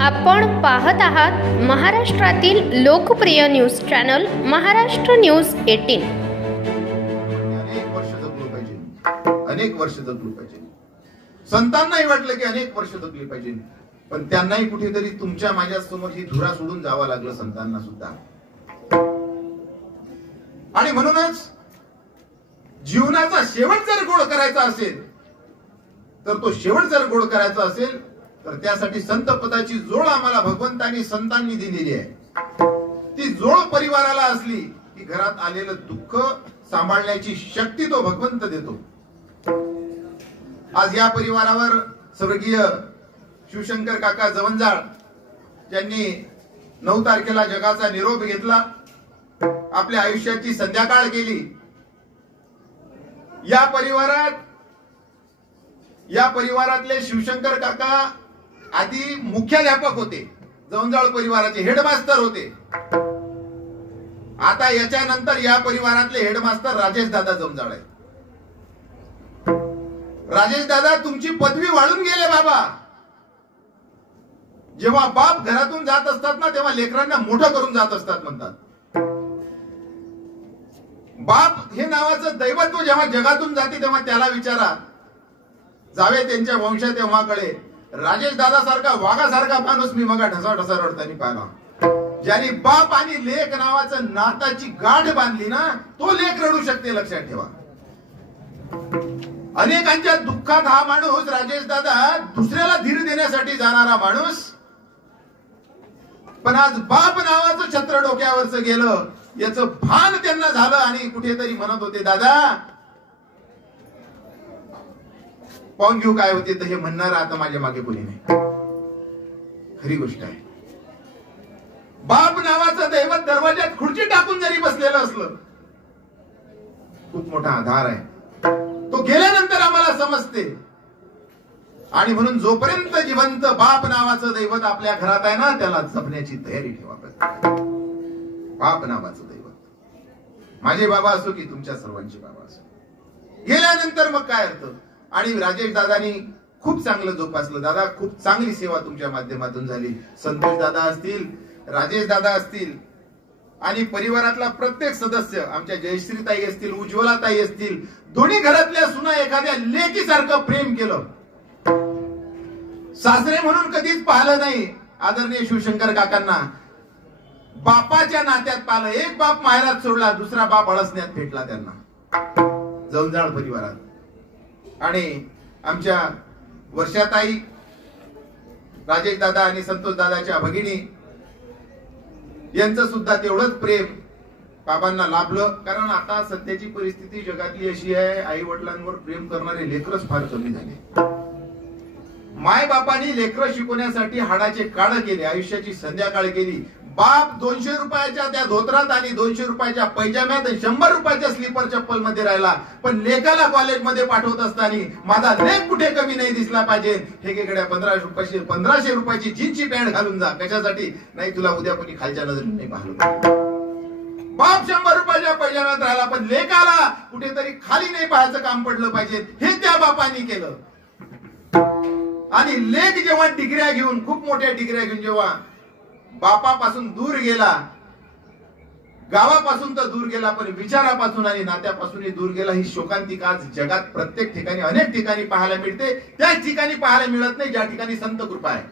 आपण पाहत आहात महाराष्ट्रातील लोकप्रिय न्यूज चॅनल महाराष्ट्र न्यूज 18। अनेक वर्ष जगलो पाहिजे। संतांनाही वाटलं की अनेक वर्ष जगली पाहिजे, पण त्यांनाही कुठेतरी तुमच्या माझ्या समोर ही धुरा सोडून जावं लागलं संतांना सुद्धा। आणि म्हणूनच जीवनाचा शेवट जर गोड करायचा असेल, तर तो शेवट जर गोड करायचा असेल तर त्यासाठी संत पदाची जोड आम्हाला भगवंतांनी संतांनी दिलेली आहे। ती जोड परिवाराला असली की घरात आलेलं दुःख सांभाळण्याची शक्ती तो भगवंत देतो। आज या परिवारावर स्वर्गीय शिवशंकर काका जवंजाळ ज्यांनी 9 तारखेला जगाचा निरोप घेतला, आपल्या आयुष्याची संध्याकाळ केली। या परिवारातले शिवशंकर काका आधी मुख्याध्यापक होते, जवंजाळ परिवाराचे हेडमास्टर होते। आता याच्यानंतर या परिवारातले हेडमास्टर राजेश दादा जवंजाळ आहेत। राजेश दादा तुमची पदवी वाढून गेले बाबा। जेव्हा बाप घरातून जात असतात ना, तेव्हा लेकरांना मोठं करून जात असतात म्हणतात। बाप हे नावाचं दैवत्व जेव्हा जगातून जाते तेव्हा त्याला विचारा, जावे त्यांच्या वंशात तेव्हा कळे। राजेश दादा सारखा वाघासारखा माणूस मी मगा ढसा रडताना पाहिला। ज्याने बाप आणि लेक नावाचं नाताची गाठ बांधली ना, तो लेक रडू शकते, लक्षात ठेवा। अनेकांच्या दुःखात हा माणूस राजेश दादा दुसऱ्याला धीर देण्यासाठी जाणारा माणूस, पण आज बाप नावाचं छत्र डोक्यावरच गेलं याचं भान त्यांना झालं आणि कुठेतरी म्हणत होते, दादा पाहून घेऊ काय होते। तर हे म्हणणार आता माझ्या मागे कोणी नाही, खरी गोष्ट आहे। बाप नावाचं दैवत दरवाज्यात खुर्ची टाकून जरी बसलेलं असलं, खूप मोठा आधार आहे। तो गेल्यानंतर आम्हाला समजते। आणि म्हणून जोपर्यंत जिवंत बाप नावाचं दैवत आपल्या घरात आहे ना, त्याला जपण्याची तयारी ठेवा। बाप नावाचं दैवत माझे बाबा असो की तुमच्या सर्वांचे बाबा असो, गेल्यानंतर मग काय अर्थ। आणि राजेश दादानी खूप चांगलं जोपासलं। दादा खूप चांगली सेवा तुमच्या माध्यमातून झाली। संतोष दादा असतील, राजेश दादा असतील आणि परिवारातला प्रत्येक सदस्य, आमच्या जयश्रीताई असतील, उज्ज्वलाताई असतील, दोन्ही घरातल्या सुना एखाद्या लेकीसारखं प्रेम केलं। सासरे म्हणून कधीच पाहिलं नाही। आदरणीय शिवशंकर काकांना बापाच्या नात्यात पाहिलं। एक बाप माहेरात सोडला, दुसरा बाप अळसण्यात भेटला त्यांना जवंजाळ परिवारात। आणि आमच्या वर्षाताई, राजेश दादा आणि संतोष दादाच्या भगिनी यांचं सुद्धा तेवढंच प्रेम बाबांना लाभलं। कारण आता सध्याची परिस्थिती जगातली अशी आहे, आई वडिलांवर प्रेम करणारे लेकरच फार कमी झाले। माय बापांनी लेकरं शिकवण्यासाठी हाडाचे काढ केले, आयुष्याची संध्याकाळ केली। बाप 200 रुपयाच्या त्या धोत्रात आणि 200 रुपयाच्या पैजाम्यात 100 रुपयाच्या स्लीपर चप्पल मध्ये राहिला, पण लेकाला कॉलेजमध्ये पाठवत असताना माझा लेक कुठे कमी नाही दिसला पाहिजे, ठेकेकडे 1500 रुपयाची जीन्सची पॅन्ट घालून जा। कशासाठी? नाही तुला उद्या कोणी खालच्या नजरेने नाही पाहिलं। बाप 100 रुपयाच्या पैजाम्यात राहिला, पण लेकाला कुठेतरी खाली नाही पाहायचं काम पडलं पाहिजे, हे त्या बापांनी केलं। आणि लेक जेव्हा डिग्र्या घेऊन, खूप मोठ्या डिग्र्या घेऊन जेव्हा बापापासून दूर गेला, गावापासून तर दूर गेला, पण विचारापासून आणि नात्यापासूनही दूर गेला। ही शोकांतिका आज जगात प्रत्येक ठिकाणी, अनेक ठिकाणी पाहायला मिळते। त्याच ठिकाणी पाहायला मिळत नाही ज्या ठिकाणी संत कृपा आहे।